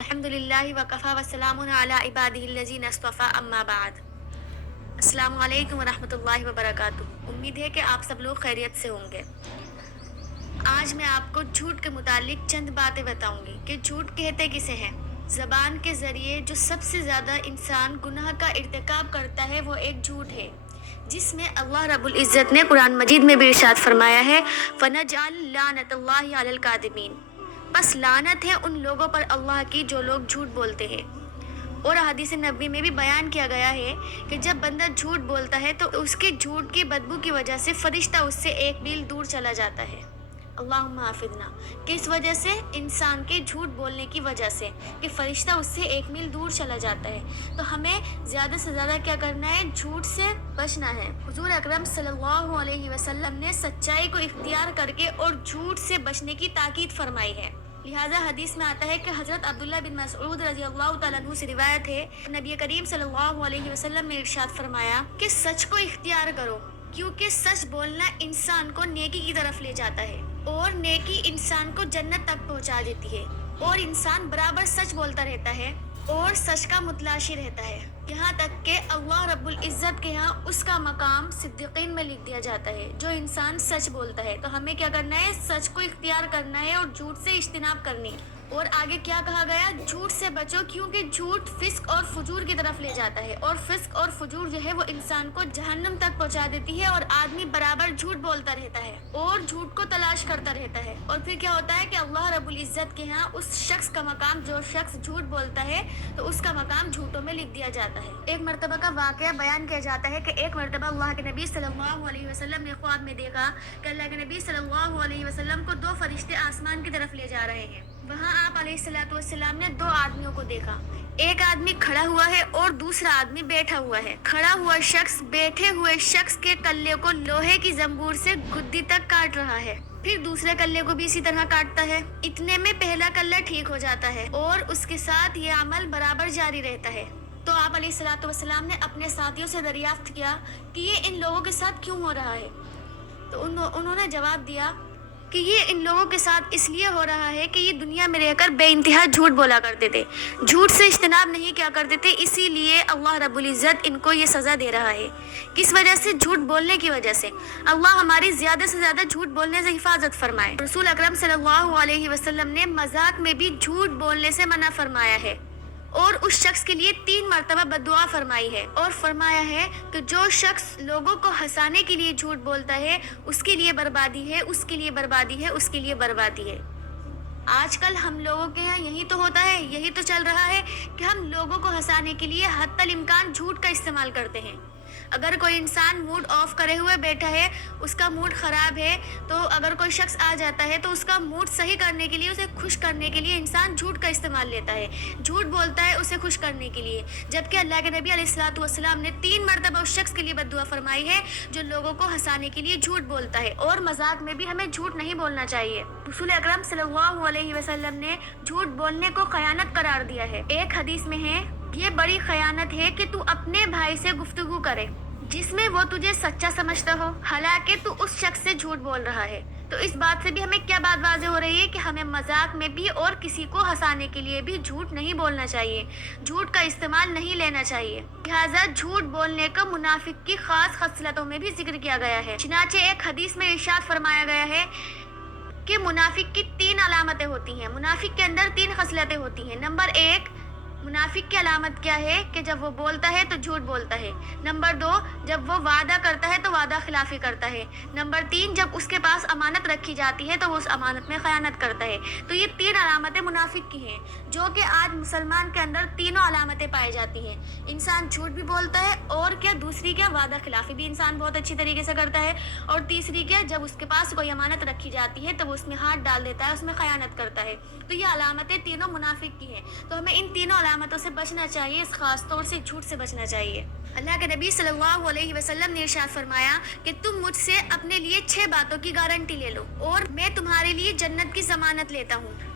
الحمدللہ وکفا وسلام علی عبادہ الذین اصطفی اما بعد۔ السلام علیکم ورحمۃ اللہ وبرکاتہ۔ امید ہے کہ آپ سب لوگ خیریت سے ہوں گے۔ آج میں آپ کو جھوٹ کے متعلق چند باتیں بتاؤں گی کہ جھوٹ کہتے کسے ہیں۔ زبان کے ذریعے جو سب سے زیادہ انسان گناہ کا ارتکاب کرتا ہے وہ ایک جھوٹ ہے، جس میں اللہ رب العزت نے قرآن مجید میں بھی ارشاد فرمایا ہے فَنَجْعَلْ لَعْنَتَ اللَّهِ عَلَى الْكَاذِبِينَ، بس لعنت ہے ان لوگوں پر اللہ کی جو لوگ جھوٹ بولتے ہیں۔ اور حدیث نبوی میں بھی بیان کیا گیا ہے کہ جب بندہ جھوٹ بولتا ہے تو اس کے جھوٹ کی بدبو کی وجہ سے فرشتہ اس سے ایک میل دور چلا جاتا ہے۔ اللہم حافظنا، کس وجہ سے؟ انسان کے جھوٹ بولنے کی وجہ سے، کہ فرشتہ اس سے ایک میل دور چلا جاتا ہے۔ تو ہمیں زیادہ سے زیادہ کیا کرنا ہے؟ جھوٹ سے بچنا ہے۔ حضور اکرم صلی اللہ علیہ وسلم نے سچائی کو اختیار کر کے اور جھوٹ سے بچنے کی تاکید فرمائی ہے۔ لہٰذا حدیث میں آتا ہے کہ حضرت عبداللہ بن مسعود رضی اللہ تعالیٰ عنہ سے روایت ہے، نبی کریم صلی اللہ علیہ وسلم نے ارشاد فرمایا کہ سچ کو اختیار کرو، کیونکہ سچ بولنا انسان کو نیکی کی طرف لے جاتا ہے، اور نیکی انسان کو جنت تک پہنچا دیتی ہے، اور انسان برابر سچ بولتا رہتا ہے اور سچ کا متلاشی رہتا ہے، یہاں تک کہ اللہ رب العزت کے ہاں اس کا مقام صدیقین میں لکھ دیا جاتا ہے، جو انسان سچ بولتا ہے۔ تو ہمیں کیا کرنا ہے؟ سچ کو اختیار کرنا ہے اور جھوٹ سے اجتناب کرنی ہے۔ اور آگے کیا کہا گیا؟ جھوٹ سے بچو، کیونکہ جھوٹ فسق اور فجور کی طرف لے جاتا ہے، اور فسق اور فجور جو ہے وہ انسان کو جہنم تک پہنچا دیتی ہے، اور آدمی برابر جھوٹ بولتا رہتا ہے اور جھوٹ کو تلاش کرتا رہتا ہے، اور پھر کیا ہوتا ہے کہ اللہ رب العزت کے ہاں اس شخص کا مقام، جو شخص جھوٹ بولتا ہے تو اس کا مقام جھوٹوں میں لکھ دیا جاتا ہے۔ ایک مرتبہ کا واقعہ بیان کیا جاتا ہے کہ ایک مرتبہ اللہ کے نبی صلی اللہ علیہ وسلم نے خواب میں دیکھا کہ اللہ کے نبی صلی اللہ علیہ وسلم کو دو فرشتے آسمان کی طرف لے جا رہے ہیں۔ وہاں آپ علیہ الصلوۃ والسلام نے دو آدمیوں کو دیکھا، ایک آدمی کھڑا ہوا ہے اور دوسرا آدمی بیٹھا ہوا ہے۔ کھڑا ہوا شخص بیٹھے ہوئے شخص کے کلے کو لوہے کی زنبور سے گدی تک کاٹ رہا ہے، پھر دوسرے کلے کو بھی اسی طرح کاٹتا ہے۔ اتنے میں پہلا کلہ ٹھیک ہو جاتا ہے اور اس کے ساتھ یہ عمل برابر جاری رہتا ہے۔ تو آپ علیہ الصلوۃ والسلام نے اپنے ساتھیوں سے دریافت کیا کہ یہ ان لوگوں کے ساتھ کیوں ہو رہا ہے؟ تو انہوں نے جواب دیا کہ یہ ان لوگوں کے ساتھ اس لیے ہو رہا ہے کہ یہ دنیا میں رہ کر بے انتہا جھوٹ بولا کرتے تھے، جھوٹ سے اجتناب نہیں کیا کرتے تھے، اسی لیے اللہ رب العزت ان کو یہ سزا دے رہا ہے۔ کس وجہ سے؟ جھوٹ بولنے کی وجہ سے۔ اللہ ہماری زیادہ سے زیادہ جھوٹ بولنے سے حفاظت فرمائے۔ رسول اکرم صلی اللہ علیہ وسلم نے مذاق میں بھی جھوٹ بولنے سے منع فرمایا ہے، اور اس شخص کے لیے 3 مرتبہ بددعا فرمائی ہے، اور فرمایا ہے کہ جو شخص لوگوں کو ہنسانے کے لیے جھوٹ بولتا ہے اس کے لیے بربادی ہے، اس کے لیے بربادی ہے، اس کے لیے بربادی ہے۔ آج کل ہم لوگوں کے یہاں یہی تو ہوتا ہے، یہی تو چل رہا ہے کہ ہم لوگوں کو ہنسانے کے لیے حتی الامکان جھوٹ کا استعمال کرتے ہیں۔ اگر کوئی انسان موڈ آف کرے ہوئے بیٹھا ہے، اس کا موڈ خراب ہے، تو اگر کوئی شخص آ جاتا ہے تو اس کا موڈ صحیح کرنے کے لیے، اسے خوش کرنے کے لیے انسان جھوٹ کا استعمال لیتا ہے، جھوٹ بولتا ہے اسے خوش کرنے کے لیے، جبکہ اللہ کے نبی علیہ الصلوۃ والسلام نے 3 مرتبہ اس شخص کے لیے بددعا فرمائی ہے جو لوگوں کو ہنسانے کے لیے جھوٹ بولتا ہے، اور مذاق میں بھی ہمیں جھوٹ نہیں بولنا چاہیے۔ رسول اکرم صلی اللہ علیہ وسلم نے جھوٹ بولنے کو خیانت قرار دیا ہے۔ ایک حدیث میں ہے، یہ بڑی خیانت ہے کہ تو اپنے بھائی سے گفتگو کرے جس میں وہ تجھے سچا سمجھتا ہو، حالانکہ تو اس شخص سے جھوٹ بول رہا ہے۔ تو اس بات سے بھی ہمیں کیا بات واضح ہو رہی ہے کہ ہمیں مذاق میں بھی اور کسی کو ہنسانے کے لیے بھی جھوٹ نہیں بولنا چاہیے، جھوٹ کا استعمال نہیں لینا چاہیے۔ لہٰذا جھوٹ بولنے کا منافق کی خاص خصلتوں میں بھی ذکر کیا گیا ہے۔ چنانچہ ایک حدیث میں ارشاد فرمایا گیا ہے کہ منافق کی 3 علامتیں ہوتی ہیں، منافق کے اندر 3 خصلتیں ہوتی ہیں۔ نمبر 1، منافق کی علامت کیا ہے کہ جب وہ بولتا ہے تو جھوٹ بولتا ہے۔ نمبر 2، جب وہ وعدہ کرتا ہے تو وعدہ خلافی کرتا ہے۔ نمبر 3، جب اس کے پاس امانت رکھی جاتی ہے تو وہ اس امانت میں خیانت کرتا ہے۔ تو یہ 3 علامتیں منافق کی ہیں، جو کہ آج مسلمان کے اندر تینوں علامتیں پائی جاتی ہیں۔ انسان جھوٹ بھی بولتا ہے، اور کیا دوسری کیا؟ وعدہ خلافی بھی انسان بہت اچھی طریقے سے کرتا ہے، اور تیسری کیا؟ جب اس کے پاس کوئی امانت رکھی جاتی ہے تو وہ اس میں ہاتھ ڈال دیتا ہے، اس میں خیانت کرتا ہے۔ تو یہ علامتیں تینوں منافق کی ہیں، تو ہمیں ان تینوں علامتوں سے بچنا چاہیے، اس خاص طور سے جھوٹ سے بچنا چاہیے۔ اللہ کے نبی صلی اللہ علیہ وسلم نے ارشاد فرمایا کہ تم مجھ سے اپنے لیے 6 باتوں کی گارنٹی لے لو اور میں تمہارے لیے جنت کی ضمانت لیتا ہوں۔